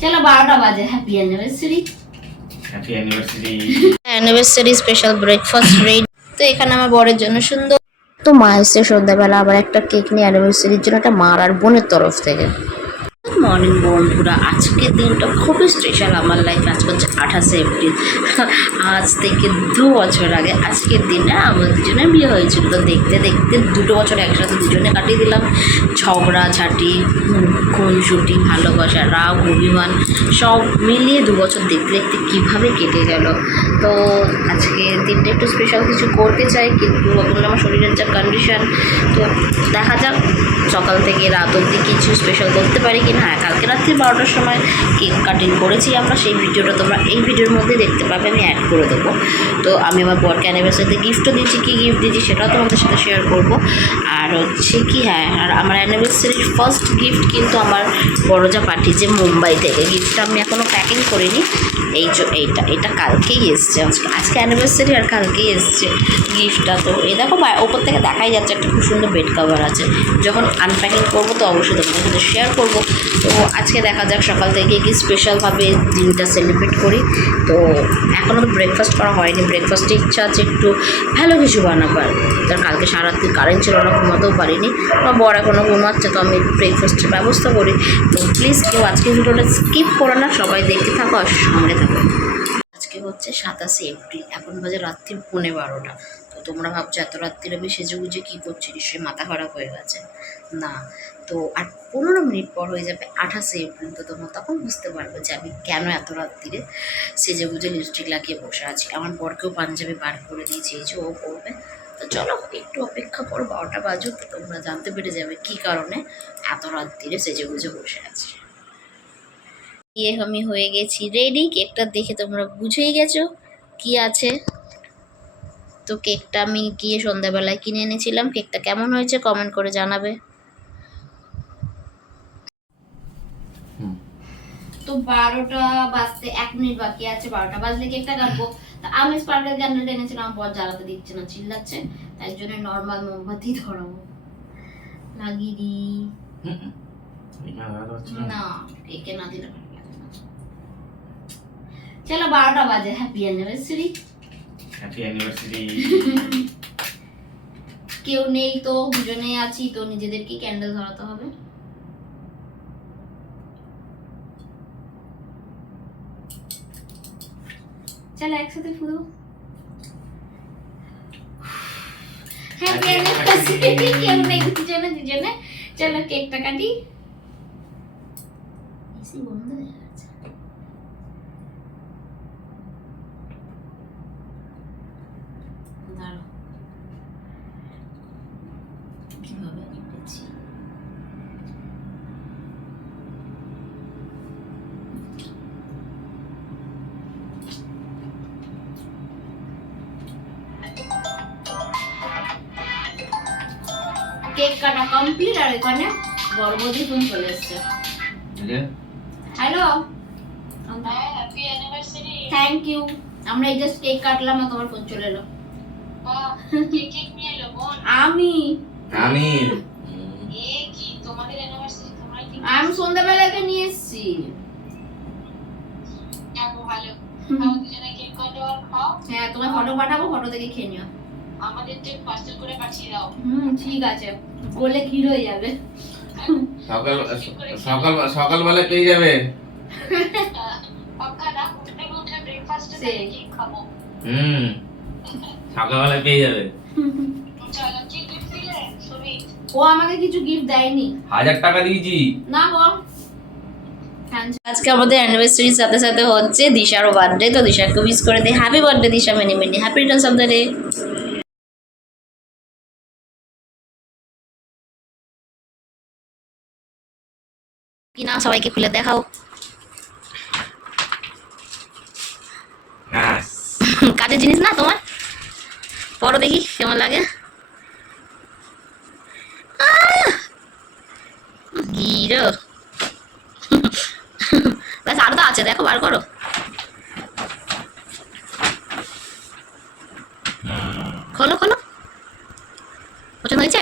চলো বারোটা বাজে happy anniversary happy anniversary anniversary special breakfast ready তো এখানে আমার বরের জন্য সুন্দর। তো মা এসে সন্ধ্যাবেলা আবার একটা কেক নিয়ে অ্যানিভার্সারির জন্য একটা মার আর বোনের তরফ থেকে। মর্নিং বন্ধুরা আজকের দিনটা খুবই স্পেশাল আমার লাইফে আজকে হচ্ছে আঠাশে এপ্রিল। আজ থেকে দু বছর আগে আজকের দিনে আমাদের দুজনে বিয়ে হয়েছিল। তো দেখতে দেখতে দুটো বছর একসাথে দুজনে কাটিয়ে দিলাম। ঝগড়া, ঝাঁটি খুনসুটি ভালোবাসা, রাগ, অভিমান, সব মিলিয়ে দু বছর দেখতে দেখতে কীভাবে কেটে গেল। তো আজকে দিনটা একটু স্পেশাল কিছু করতে চাই, কিন্তু এখন আমার শরীরের যা কন্ডিশন তো দেখা যাক সকাল থেকে রাত অবধি কিছু স্পেশাল করতে পারি কি না কালকে রাত্রি বারোটার সময় কেক কাটিং করেছি আমরা, সেই ভিডিওটা তোমরা এই ভিডিওর মধ্যে দেখতে পাবে, আমি অ্যাড করে দেবো। তো আমি আমার বরকে অ্যানিভার্সারিতে গিফটও দিয়েছি, কী গিফট দিয়েছি সেটাও তোমাদের সাথে শেয়ার করব। আর হচ্ছে কি হ্যাঁ। আর আমার অ্যানিভার্সারির ফার্স্ট গিফট কিন্তু আমার বড়জা পাঠিয়েছে মুম্বাই থেকে। গিফটটা আমি এখনও প্যাকিং করিনি। এই যে এইটা, এটা কালকেই এসছে। আজকে আজকে অ্যানিভার্সারি আর কালকেই এসছে গিফটটা তো এই দেখো ওপর থেকে দেখাই যাচ্ছে একটা খুব সুন্দর বেড কভার আছে। যখন আনপ্যাকিং করব, তো অবশ্যই তোমাদের সাথে শেয়ার করব। তো আজকে দেখা যাক, সকাল থেকে কি স্পেশালভাবে দিনটা সেলিব্রেট করি। তো এখনও তো ব্রেকফাস্ট করা হয়নি। ব্রেকফাস্টে ইচ্ছা আছে একটু ভালো কিছু বানাবার। তার কালকে সারাত্রি কারেন্ট ছিল না ঘুমাতেও পারিনি। বা বর এখনও ঘুমাচ্ছে, তো আমি ব্রেকফাস্টের ব্যবস্থা করি। তো প্লিজ কেউ আজকে ভিডিওটা স্কিপ করো না, সবাই দেখতে থাকো আর সঙ্গে থাকো। আজকে হচ্ছে সাতাশে এপ্রিল, এখন বাজে রাত্রি পৌনে বারোটা। তো তোমরা ভাবছ এত রাত্রিরে আমি সেজে গুজে কী করছি? নিশ্চয়ই মাথা খারাপ হয়ে গেছে। না, তো আর পনেরো মিনিট পর হয়ে যাবে আঠাশে এপ্রিল, তো তোমরা তখন বুঝতে পারবে যে আমি কেন এত রাত্রিরে সেজে গুজে লিপস্টিক লাগিয়ে বসে আছি। আমার বরকেও পাঞ্জাবি বার করে দিয়েছি, এই যে ও করবে তো চলো একটু অপেক্ষা করো বারোটা বাজুক তোমরা জানতে পেরে যাবে কি কারণে এত রাত্রিরে সেজে গুজে বসে আছে। বিয়ে আমি হয়ে গেছি রেডি কেকটা দেখে তোমরা বুঝেই গেছো কি আছে। তো কেকটা আমি গিয়ে সন্ধ্যাবেলায় কিনে এনেছিলাম কেকটা কেমন হয়েছে কমেন্ট করে জানাবে। তো বারোটা বাজতে এক মিনিট বাকি আছে বারোটা বাজলে কেকটা কাটবো তা আমি স্পার্কেল এনেছিলাম আমার বর জ্বালাতে দিচ্ছে না চিল্লাচ্ছে তাই জন্য নর্মাল মোমবাতি ধরাবো। লাগিয়ে দিই। না? কেকে না দিলে চলো বারোটা বাজে হ্যাপি অ্যানিভার্সারি হ্যাপি অ্যানিভার্সারি কেউ নেই তো দুজনেই আছি তো নিজেদেরকে ক্যান্ডেল ধরাতে হবে। চলো একসাথে ফুলো হ্যাঁ কেউ নেই দুজনে দুজনে চলো কেকটা কাটি কেক কাটা কমপ্লিট আর এখানে বড়বদি ফোন চলে এসছে। হ্যালো থ্যাংক ইউ আমরা এই জাস্ট কেক কাটলাম আর তোমার ফোন চলে এলো। আমি। আমি। আমি সন্ধ্যাবেলাকে নিয়ে এসেছি। হ্যাঁ তোমার ফটো পাঠাবো ফটো থেকে খেয়ে নিও। হুম ঠিক আছে। গোলে ক্ষীর হয়ে যাবে। সকাল সকাল সকালবেলা পেয়ে যাবে। হুম সকালবেলা পেয়ে যাবে। ও আমাকে কিছু গিফট দেয়নি। হাজার টাকা দিয়েছি। না গো আজকে আমাদের অ্যানিভার্সারির সাথে সাথে হচ্ছে দিশারও বার্থডে তো দিশাকে উইশ করে দিই। Happy birthday Disha many many happy returns of the day কি না সবাইকে খুলে দেখাও। কাজের জিনিস না তোমার? পরো দেখি কেমন লাগে! ব্যাস আরও তো আছে দেখো বার করো। খোলো খোলো। পছন্দ হয়েছে?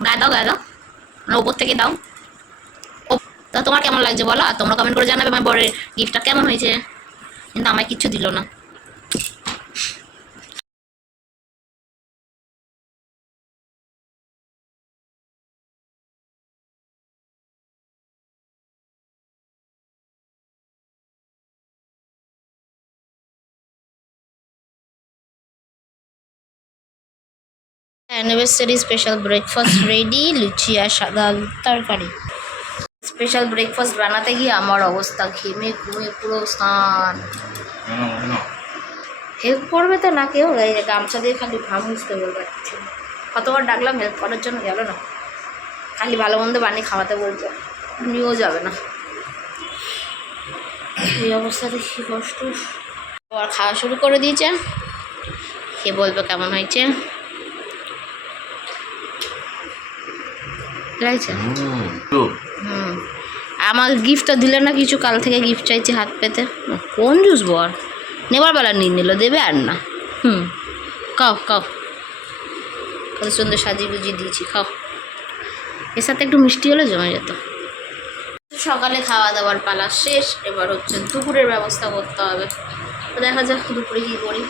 গায়ে দাও গায়ে দাও উপর থেকে দাও। তা তোমার কেমন লাগছে বলো? আর তোমরা কমেন্ট করে জানাবে আমার বরের গিফটটা কেমন হয়েছে। কিন্তু আমায় কিচ্ছু দিল না। অ্যানিভার্সারি স্পেশাল ব্রেকফাস্ট রেডি লুচি আর সাদা তরকারি। স্পেশাল ব্রেকফাস্ট বানাতে গিয়ে আমার অবস্থা ঘেমে ঘুমে পুরো স্নান। হেল্প করবে তো না কেউ এই গামছা দিয়ে খালি ঘাম মুছতে বলবে। কিছু কতবার ডাকলাম হেল্প করার জন্য গেল না। খালি ভালো মন্দ বানিয়ে খাওয়াতে বলছে নিয়েও যাবে না। এই অবস্থাতে কী কষ্ট? আবার খাওয়া শুরু করে দিয়েছে। কে বলবে কেমন হয়েছে? লাগছে? হুম। আমার গিফটটা দিলে না কিছু কাল থেকে গিফট চাইছি হাত পেতে। কোন জুস বর নেবার বেলা নিয়ে নিল, দেবে আর না। হুম, খাও খাও। কত সুন্দর সাজিয়ে গুজিয়ে দিয়েছি, খাও। এর সাথে একটু মিষ্টি হলে জমে যেত। সকালে খাওয়া দাওয়ার পালা শেষ, এবার হচ্ছে দুপুরের ব্যবস্থা করতে হবে। তো দেখা যাক দুপুরে কী করি।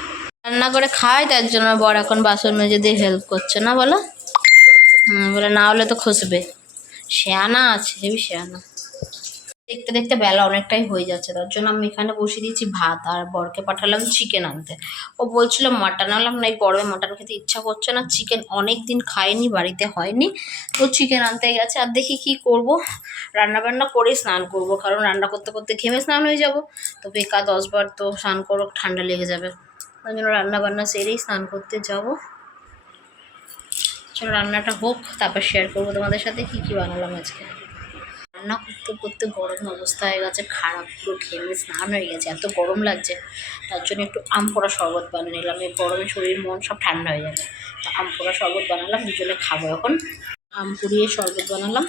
রান্না করে খাওয়াই তার জন্য বর এখন বাসন মেজে দিয়ে হেল্প করছে, না বলো? বলে না হলে তো খসবে। শেয়ানা আছে, হেবি শেয়ানা। দেখতে দেখতে বেলা অনেকটাই হয়ে যাচ্ছে। তার জন্য আমি এখানে বসিয়ে দিয়েছি ভাত আর বরকে পাঠালাম চিকেন আনতে। ও বলছিল মাটন আনলাম না, এই গরমে মাটন খেতে ইচ্ছা করছে না। চিকেন অনেক দিন খায়নি বাড়িতে হয়নি। তো চিকেন আনতে গেছে আর দেখি কি করব। রান্না বান্না করে স্নান করব, কারণ রান্না করতে করতে ঘেমে স্নান হয়ে যাব। তো বেকার দশবার তো স্নান করো ঠান্ডা লেগে যাবে। ওই জন্য রান্না বান্না সেরেই স্নান করতে যাব। চলো রান্নাটা হোক, তারপর শেয়ার করব তোমাদের সাথে কি কি বানালাম আজকে। রান্না করতে করতে গরম অবস্থা হয়ে গেছে, খারাপ পুরো ঘেমে স্নান হয়ে গেছে, এত গরম লাগছে। তার জন্য একটু আম পোড়া শরবত বানিয়ে নিলাম, এই গরমে শরীর, মন সব ঠান্ডা হয়ে যাবে। তো আম পোড়া শরবত বানালাম, দুজনে খাব এখন। আম পুড়িয়ে শরবত বানালাম,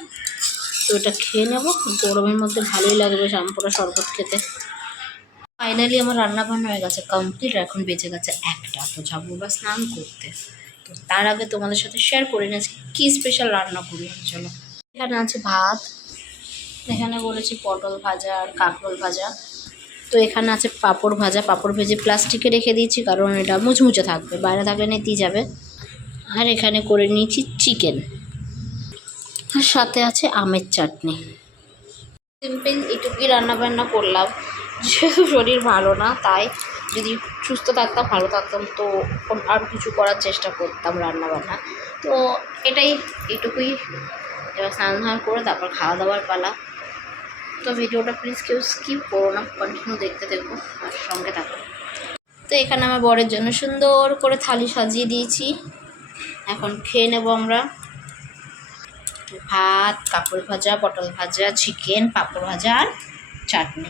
তো এটা খেয়ে নেব। গরমের মধ্যে ভালোই লাগবে বেশ আম পোড়া শরবত খেতে। ফাইনালি আমার রান্না বান্না হয়ে গেছে কমপ্লিট এখন বেঁচে গেছে একটা। তো যাব বা স্নান করতে। তো তার আগে তোমাদের সাথে শেয়ার করে নিয়েছি কী স্পেশাল রান্না করি, চলো। এখানে আছে ভাত এখানে বলেছি পটল ভাজা আর কাঁকরোল ভাজা। তো এখানে আছে পাঁপড় ভাজা। পাঁপড় ভেজে প্লাস্টিকে রেখে দিয়েছি, কারণ এটা মুচমুচে থাকবে, বাইরে থাকলে নেতেই যাবে। আর এখানে করে নিয়েছি চিকেন। আর সাথে আছে আমের চাটনি। সিম্পল এটুকুই রান্না বান্না করলাম। যেহেতু শরীর ভালো না, তাই যদি সুস্থ থাকতাম, ভালো থাকতাম, তো আরও কিছু করার চেষ্টা করতাম রান্নাবান্না। তো এটাই এটুকুই। এবার স্নান ধান করে তারপর খাওয়া দাওয়ার পালা। তো ভিডিওটা প্লিজ কেউ স্কিপ করো না কন্টিনিউ দেখতে দেখো আর সঙ্গে থাকো। তো এখানে আমার বরের জন্য সুন্দর করে থালি সাজিয়ে দিয়েছি। এখন খেয়ে নেব আমরা। ভাত, কাপড় ভাজা, পটল ভাজা চিকেন পাঁপড় ভাজা আর চাটনি।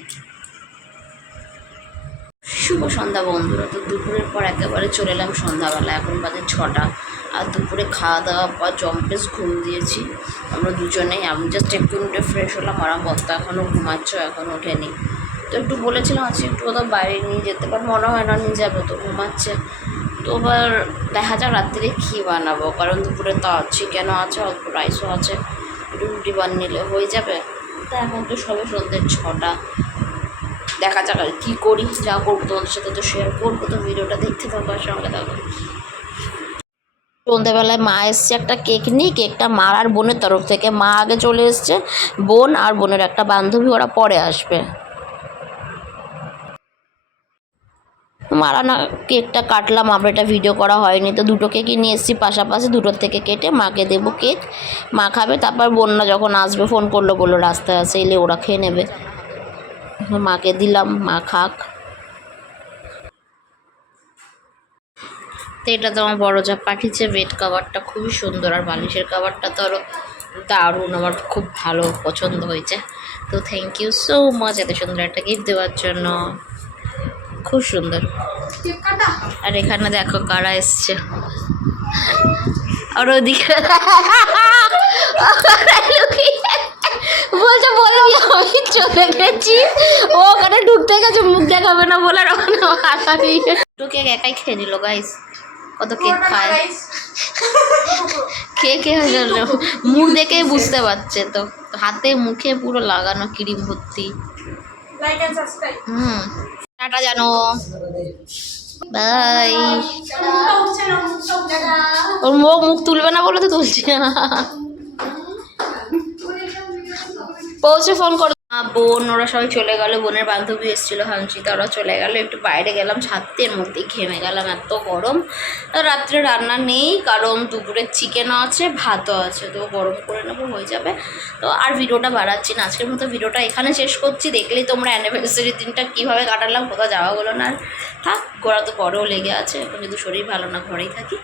শুভ সন্ধ্যা বন্ধুরা। তো দুপুরের পর একেবারে চলে এলাম সন্ধ্যাবেলা। এখন বাজে ছটা। আর দুপুরে খাওয়া দাওয়া পর জম্পেস ঘুম দিয়েছি। আমরা দুজনেই, আমি জাস্ট একটু মিনিটে ফ্রেশ হলাম, আর আমার তো এখনও ঘুমাচ্ছ এখনও ওঠেনি। তো একটু বলেছিলাম আজকে একটু কোথাও বাইরে নিয়ে যেতে পার মনে হয় না নিয়ে যাবে, তো ঘুমাচ্ছে। তো এবার দেখা যাক, রাত্রিরে কী বানাবো, কারণ দুপুরে তো চিকেনও আছে, অল্প রাইসও আছে। একটু রুটি বানিয়ে নিলে হয়ে যাবে। তা এখন তো সবে সন্ধ্যে ছটা। দেখা যাক আর কী করি, যা করব তোমাদের সাথে তো শেয়ার করব, তো ভিডিওটা দেখতে থাকো সঙ্গে থাকো। সন্ধ্যেবেলায় মা এসছে একটা কেক নিয়ে, কেকটা মার আর বোনের তরফ থেকে। মা আগে চলে এসছে, বোন আর বোনের একটা বান্ধবী, ওরা পরে আসবে। মারা না কেকটা কাটলাম, আমরা এটা ভিডিও করা হয়নি। তো দুটো কেকই নিয়ে এসেছি পাশাপাশি দুটোর থেকে কেটে মাকে দেবো কেক। মা খাবে, তারপর বোনরা যখন আসবে ফোন করল, বলল, রাস্তায় আসে এলে ওরা খেয়ে নেবে। মাকে দিলাম, মা খাক। তো এটা তো আমার বড় যা পাঠিয়েছে বেড কাভারটা খুবই সুন্দর, আর বালিশের কাভারটা তো আরও দারুণ, আমার খুব ভালো পছন্দ হয়েছে। তো থ্যাংক ইউ সো মাচ এত সুন্দর একটা গিফট দেওয়ার জন্য। খুব সুন্দর। আর এখানে দেখো কারা এসছে। আর ওদিকে বলছে বলবি আমি চলে গেছি। ও ওখানে ঢুকতে গেছে, মুখ দেখাবে না বলে আর ওখানে দুটো কেক একাই খেয়ে নিল গাইস কত কেক খায়। কে কে হাজার মুখ দেখে বুঝতে পারছে তো। হাতে মুখে পুরো লাগানো ক্রিম ভর্তি। হুম। টাটা জানো। বাই। ওর মুখ মুখ তুলবে না বলে তো তুলছি না। পৌঁছে ফোন করো। বোন, ওরা সবাই চলে গেল, বোনের বান্ধবী এসেছিল হাঞ্চিতা ওরা চলে গেল, একটু বাইরে গেলাম ছাত্রের মধ্যে ঘেমে গেলাম, এত গরম। রাত্রে রান্না নেই, কারণ দুপুরে চিকেনও আছে, ভাতও আছে, তো গরম করে নেব, হয়ে যাবে। তো আর ভিডিওটা বাড়াচ্ছি না, আজকের মতো ভিডিওটা এখানে শেষ করছি, দেখলেই তোমরা অ্যানিভার্সারির দিনটা কীভাবে কাটালাম, কোথাও যাওয়া হলো না, থাক গোড়া তো পরেও লেগে আছে, এখন যদি শরীর ভালো না, ঘরেই থাকি।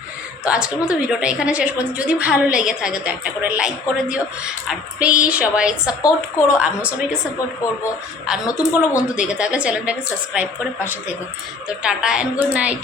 তো আজকের মতো ভিডিওটা এখানে শেষ করছি, যদি ভালো লেগে থাকে তো একটা করে লাইক করে দিও, আর প্লিজ সবাই সাপোর্ট করো, আমিও সবাইকে সাপোর্ট করব। আর নতুন কোনো বন্ধু দেখে থাকলে চ্যানেলটাকে সাবস্ক্রাইব করে পাশে থেকো। তো টাটা অ্যান্ড গুড নাইট